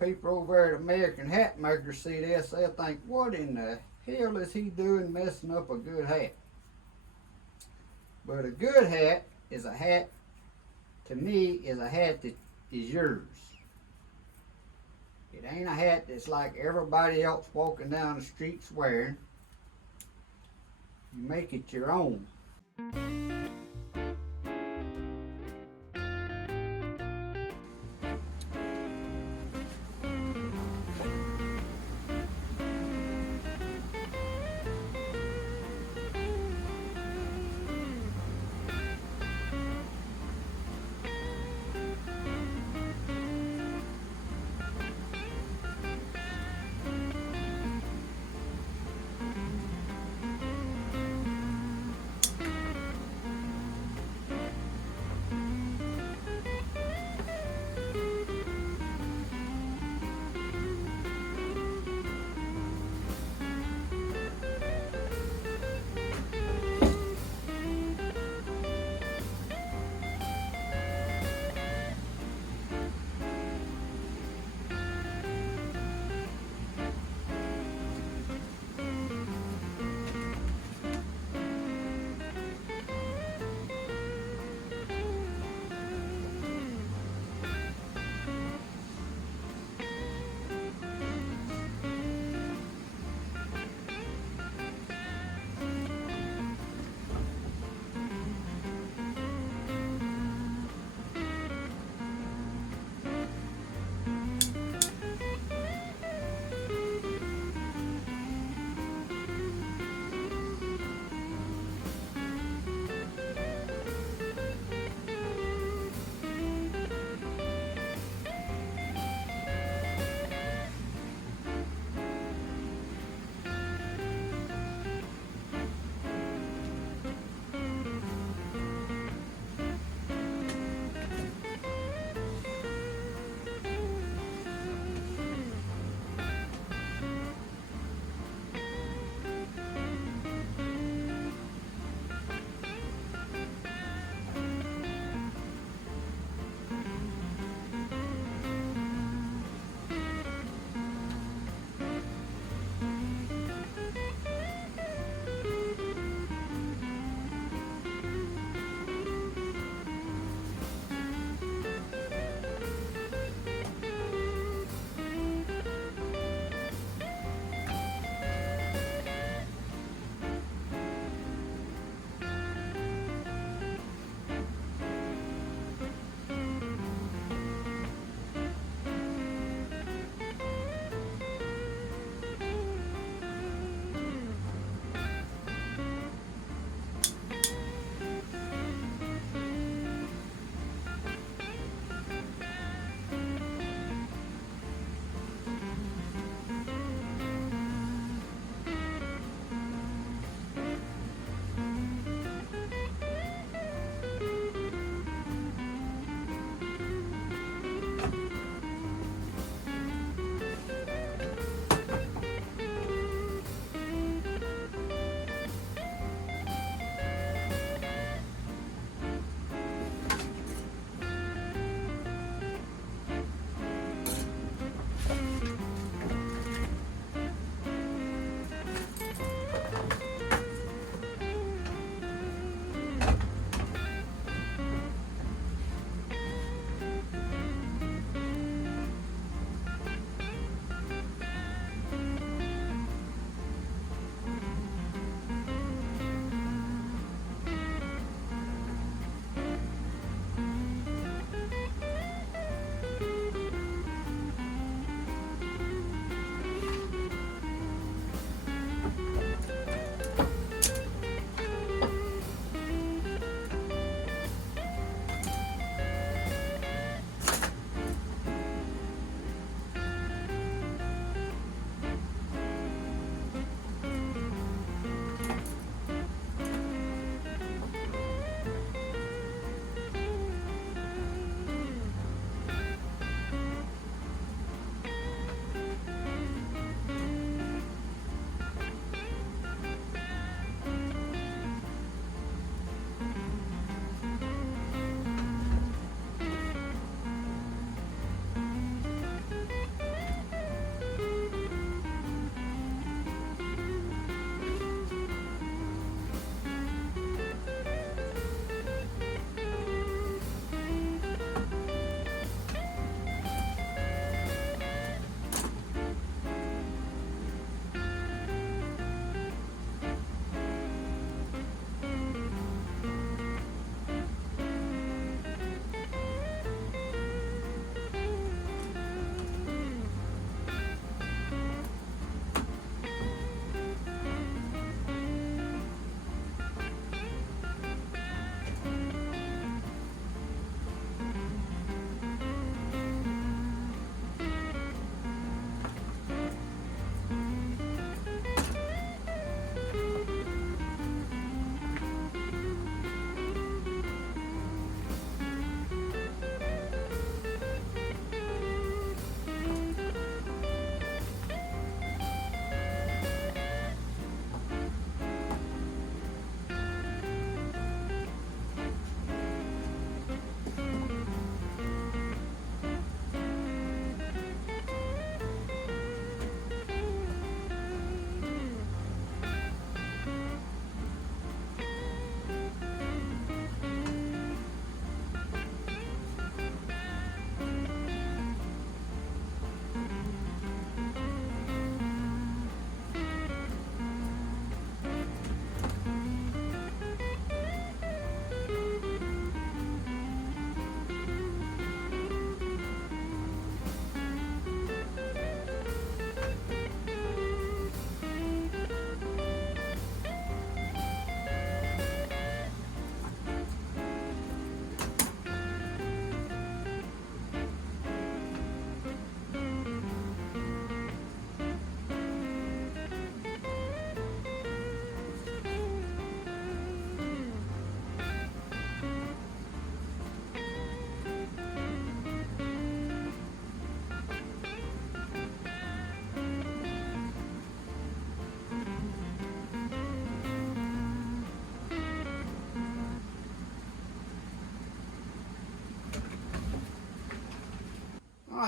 people over at American Hat Maker see this, they'll think, what in the hell is he doing messing up a good hat? But a good hat is a hat, to me, is a hat that is yours. It ain't a hat that's like everybody else walking down the streets wearing. You make it your own.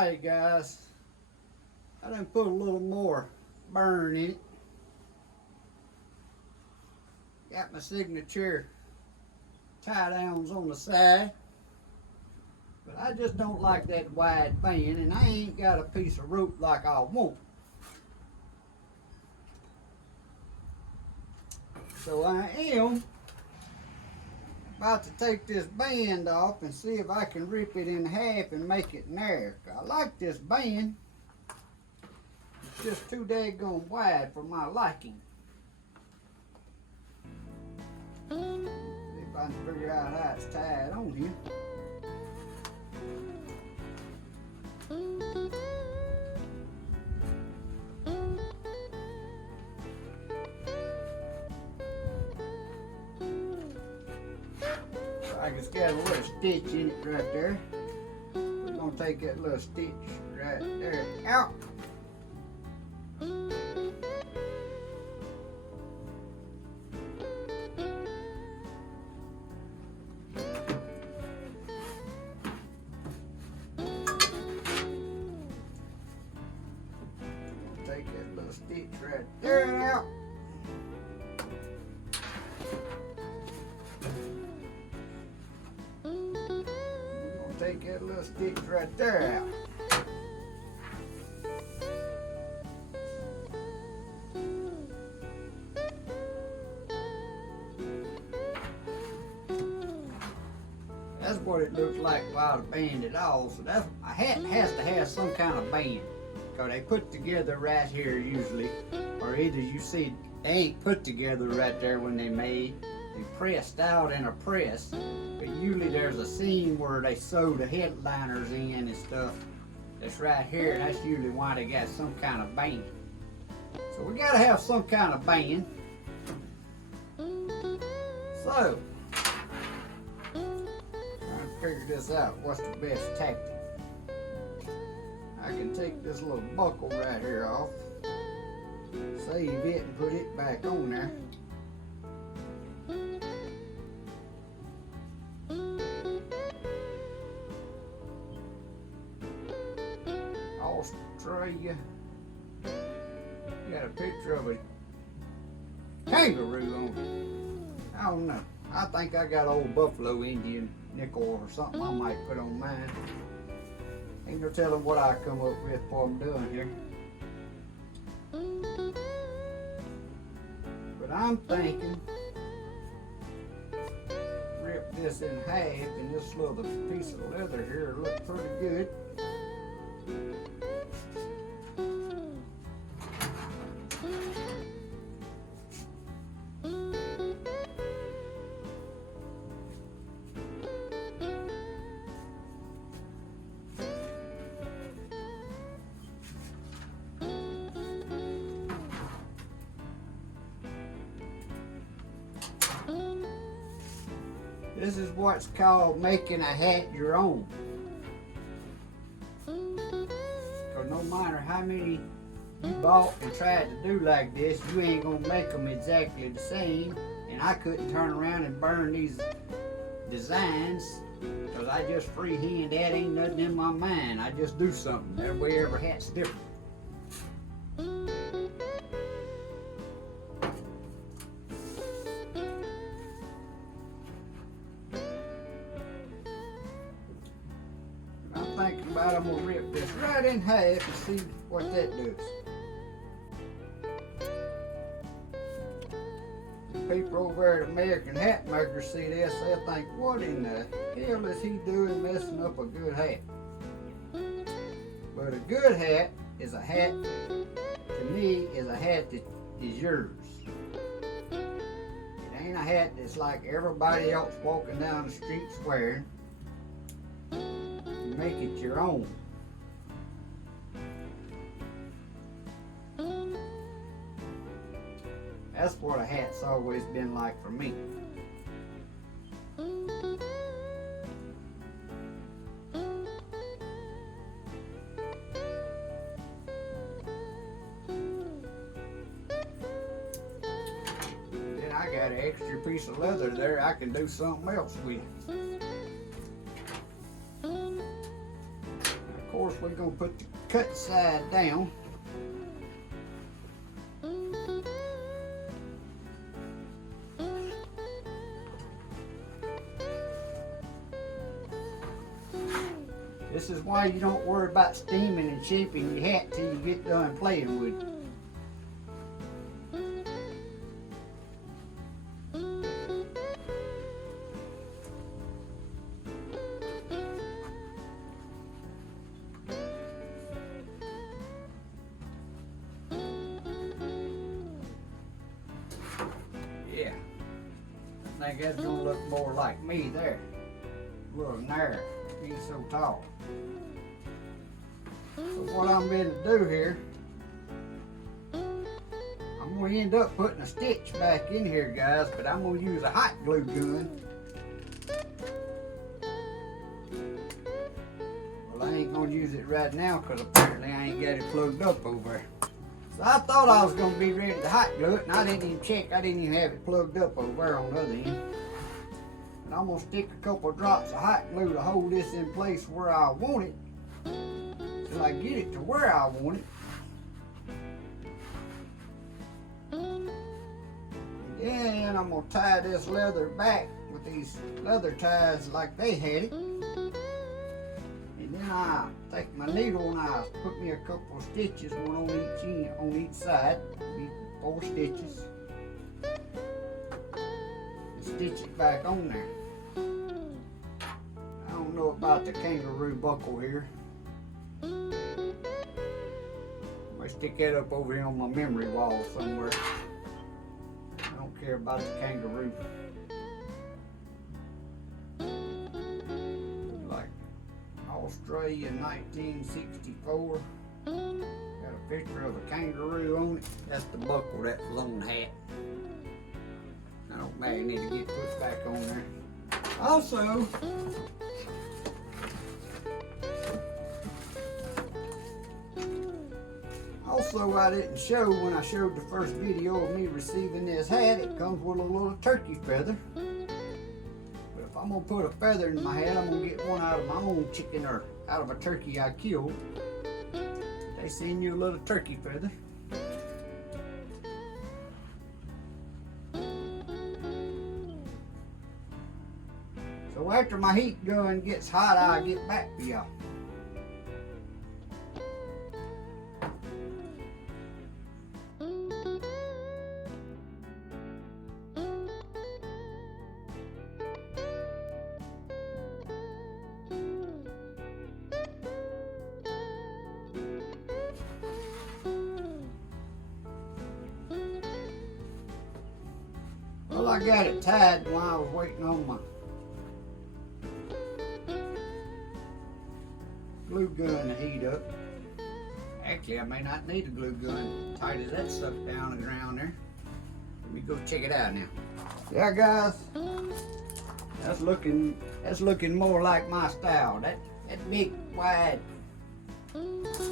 Alright guys, I done put a little more burn in it. Got my signature tie downs on the side. But I just don't like that wide band, and I ain't got a piece of rope like I want. So I am about to take this band off and see if I can rip it in half and make it narrow. I like this band. It's just too daggone wide for my liking. See if I can figure out how it's tied on here. I just got a little stitch in it right there. We're gonna take that little stitch right there out. Take that little stitch right there out. Take that little stitch right there out. That's what it looks like while the band it off. So that's a hat has to have some kind of band. Cause they put together right here usually. Or either you see they ain't put together right there when they made. They pressed out in a press. But usually there's a seam where they sew the headliners in and stuff. That's right here, and that's usually why they got some kind of band. So we gotta have some kind of band. So, trying to figure this out. What's the best tactic? I can take this little buckle right here off, save it, and put it back on there. Australia. Got a picture of a kangaroo on it. I don't know. I think I got old Buffalo Indian nickel or something I might put on mine. Ain't no telling what I come up with what I'm doing here. But I'm thinking rip this in half, and this little piece of leather here will look pretty good. This is what's called making a hat your own. Because no matter how many you bought and tried to do like this, you ain't gonna make them exactly the same. And I couldn't turn around and burn these designs because I just freehand. That ain't nothing in my mind. I just do something. That way every hat's different. Thinking about I'm gonna rip this right in half and see what that does. People over at American Hat Maker see this, they'll think, what in the hell is he doing messing up a good hat? But a good hat is a hat, to me, is a hat that is yours. It ain't a hat that's like everybody else walking down the streets wearing. Make it your own. That's what a hat's always been like for me. Then I got an extra piece of leather there I can do something else with. Of course, we're gonna put the cut side down. This is why you don't worry about steaming and shaping your hat till you get done playing with it. Yeah, I think that's gonna look more like me there. A little narrow, he's so tall. So what I'm going to do here, I'm going to end up putting a stitch back in here, guys, but I'm going to use a hot glue gun. Well, I ain't going to use it right now because apparently I ain't got it plugged up over there. So I thought I was going to be ready to hot glue it, and I didn't even check. I didn't even have it plugged up over there on the other end. And I'm going to stick a couple of drops of hot glue to hold this in place where I want it, till I get it to where I want it. And then I'm going to tie this leather back with these leather ties like they had it. And then I take my needle and I put me a couple of stitches, one on each end, on each side, 4 stitches. And stitch it back on there. I don't know about the kangaroo buckle here. I stick that up over here on my memory wall somewhere. I don't care about the kangaroo. Like Australia 1964. Got a picture of a kangaroo on it. That's the buckle that was on the hat. I don't maybe need to get put back on there. Also, I didn't show when I showed the first video of me receiving this hat, it comes with a little turkey feather. But if I'm going to put a feather in my hat, I'm going to get one out of my own chicken or out of a turkey I killed. They send you a little turkey feather. So after my heat gun gets hot, I'll get back to y'all. Well, I got it tied while I was waiting on my glue gun to heat up. Actually, I may not need a glue gun. Tight as that stuff down the ground there. Let me go check it out now. Yeah, guys, that's looking more like my style. That big wide. A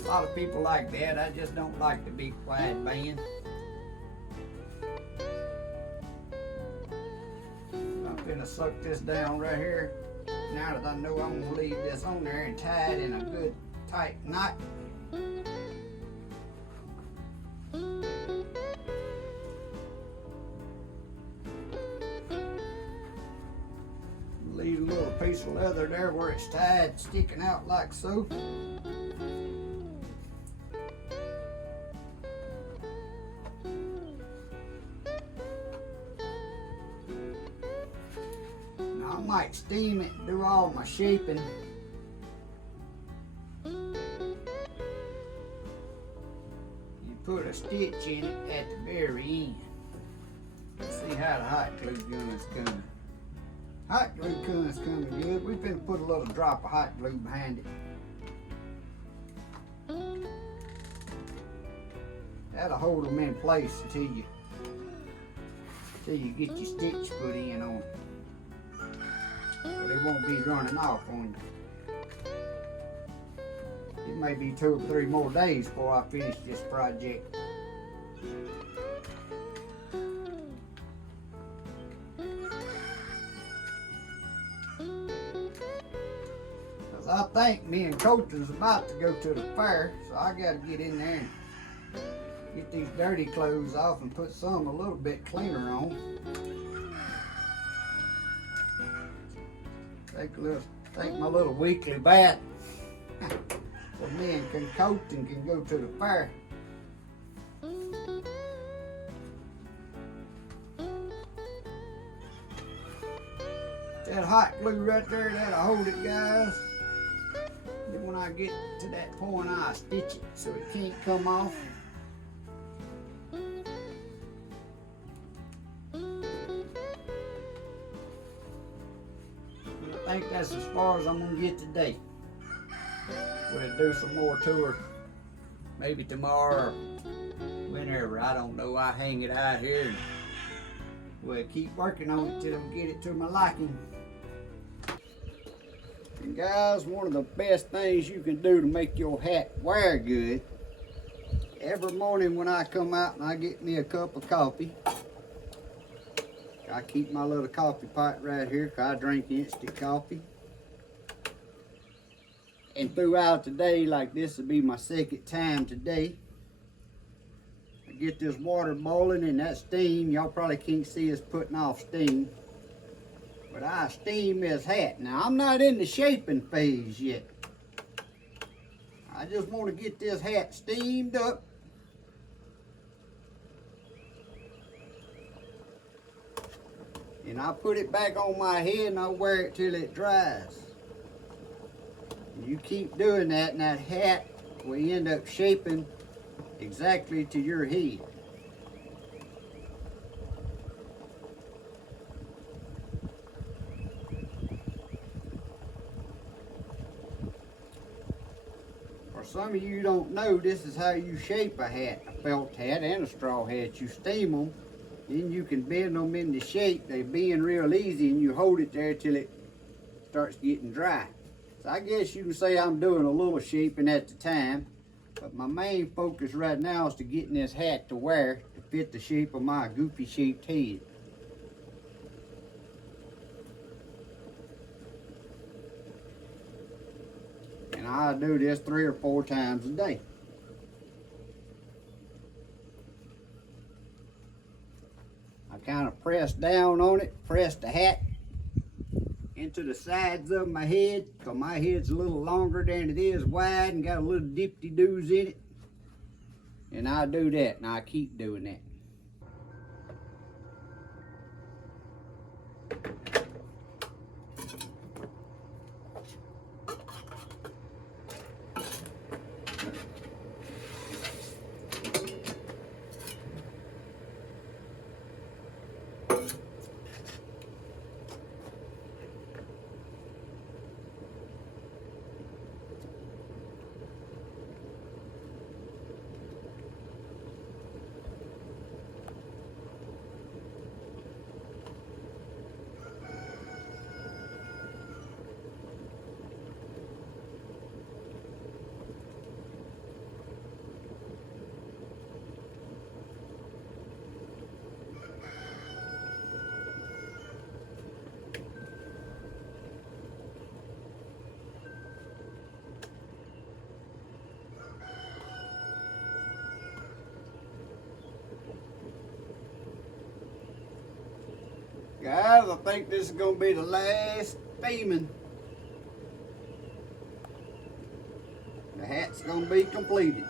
lot of people like that. I just don't like the big wide band. I'm gonna suck this down right here. Now that I know I'm gonna leave this on there and tie it in a good tight knot. Leave a little piece of leather there where it's tied, sticking out like so. Now I might steam it and do all my shaping. You put a stitch in it at the very end. Let's see how the hot glue gun is coming. Hot glue gun is coming good. We've been put a little drop of hot glue behind it. That'll hold them in place until you get your stitch put in on it. So they won't be running off on you. It may be 2 or 3 more days before I finish this project. I think me and Coach's about to go to the fair, so I gotta get in there and get these dirty clothes off and put some a little bit cleaner on. Take my little weekly bath. So me and Coach can go to the fair. That hot glue right there, that'll hold it, guys. Then when I get to that point, I stitch it so it can't come off. I think that's as far as I'm gonna get today. We'll do some more tours, maybe tomorrow or whenever. I don't know. I hang it out here and we'll keep working on it till we get it to my liking. And guys, one of the best things you can do to make your hat wear good, every morning when I come out and I get me a cup of coffee, I keep my little coffee pot right here because I drink instant coffee. And throughout the day, like this will be my second time today, I get this water boiling and that steam, y'all probably can't see us putting off steam, but I steam this hat. Now I'm not in the shaping phase yet. I just want to get this hat steamed up. And I put it back on my head and I wear it till it dries. You keep doing that and that hat will end up shaping exactly to your head. For some of you don't know, this is how you shape a hat, a felt hat and a straw hat. You steam them, then you can bend them into shape. They bend real easy and you hold it there till it starts getting dry. So I guess you can say I'm doing a little shaping at the time, but my main focus right now is to getting this hat to wear to fit the shape of my goofy shaped head. And I do this 3 or 4 times a day. I kind of press down on it, press the hat into the sides of my head, because my head's a little longer than it is wide and got a little dip-de-doos in it. And I do that, and I keep doing that. Guys, I think this is going to be the last steaming. The hat's going to be completed.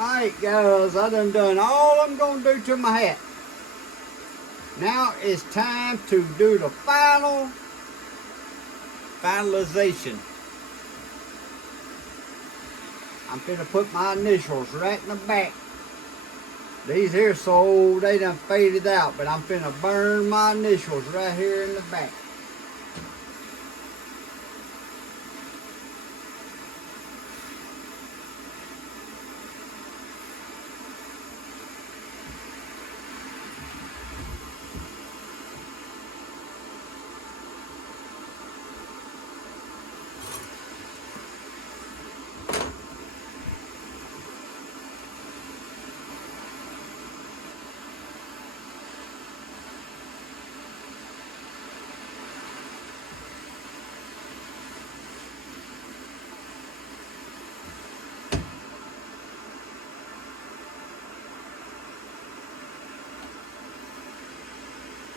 Alright guys, I done all I'm going to do to my hat. Now it's time to do the finalization. I'm going to put my initials right in the back. These here so old they done faded out, but I'm finna burn my initials right here in the back.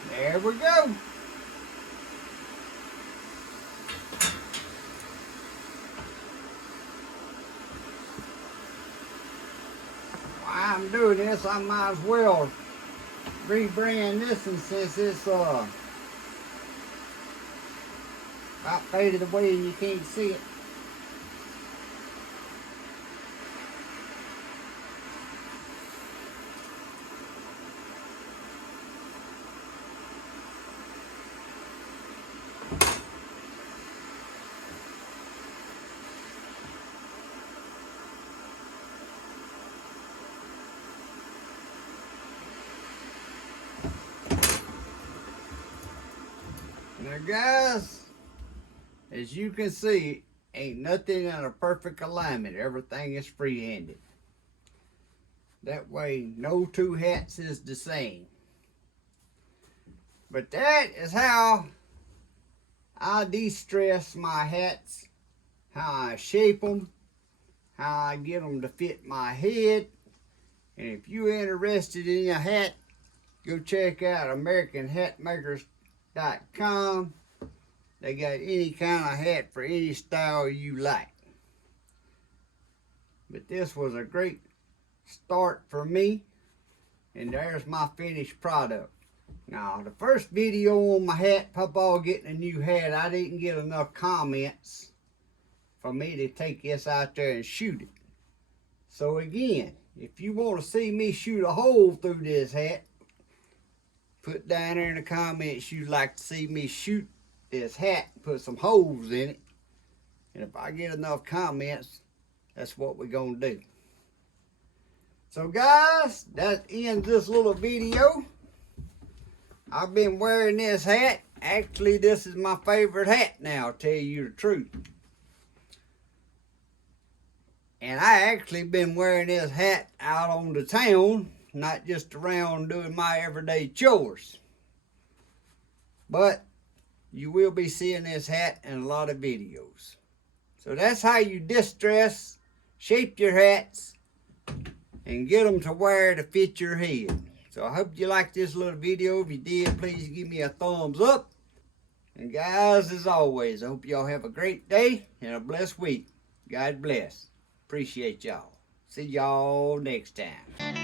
There we go. While I'm doing this, I might as well rebrand this one since it's about faded away and you can't see it. Now guys, as you can see, ain't nothing in a perfect alignment. Everything is free-handed. That way, no two hats is the same. But that is how I de-stress my hats, how I shape them, how I get them to fit my head. And if you're interested in a hat, go check out AmericanHatmakers.com. They got any kind of hat for any style you like. But this was a great start for me, and there's my finished product. Now, the first video on my hat, Papaw getting a new hat, I didn't get enough comments for me to take this out there and shoot it. So again, if you want to see me shoot a hole through this hat, put down there in the comments you'd like to see me shoot this hat and put some holes in it. And if I get enough comments, that's what we're gonna do. So guys, that ends this little video. I've been wearing this hat. Actually, this is my favorite hat now, to tell you the truth. And I actually been wearing this hat out on the town, not just around doing my everyday chores. But you will be seeing this hat in a lot of videos. So that's how you distress, shape your hats, and get them to where to fit your head. So I hope you liked this little video. If you did, please give me a thumbs up. And guys, as always, I hope y'all have a great day and a blessed week. God bless. Appreciate y'all. See y'all next time.